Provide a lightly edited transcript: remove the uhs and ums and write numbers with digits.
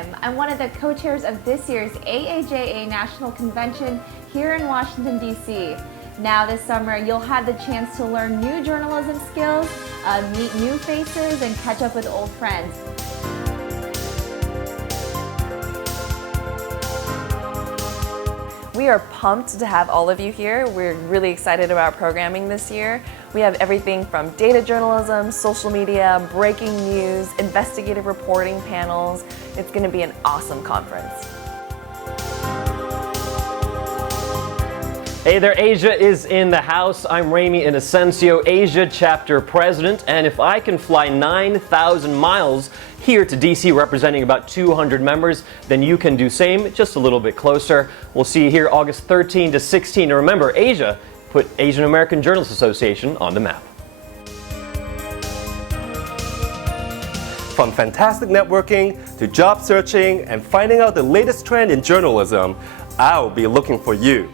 Kim. I'm one of the co-chairs of this year's AAJA National Convention here in Washington, D.C. Now this summer, you'll have the chance to learn new journalism skills, meet new faces, and catch up with old friends. We are pumped to have all of you here. We're really excited about programming this year. We have everything from data journalism, social media, breaking news, investigative reporting panels. It's going to be an awesome conference. Hey there, Asia is in the house. I'm Ramy Inocencio, Asia Chapter President, and if I can fly 9,000 miles here to DC representing about 200 members, then you can do same, just a little bit closer. We'll see you here August 13 to 16. And remember, Asia put Asian American Journalists Association on the map. From fantastic networking to job searching and finding out the latest trend in journalism, I'll be looking for you.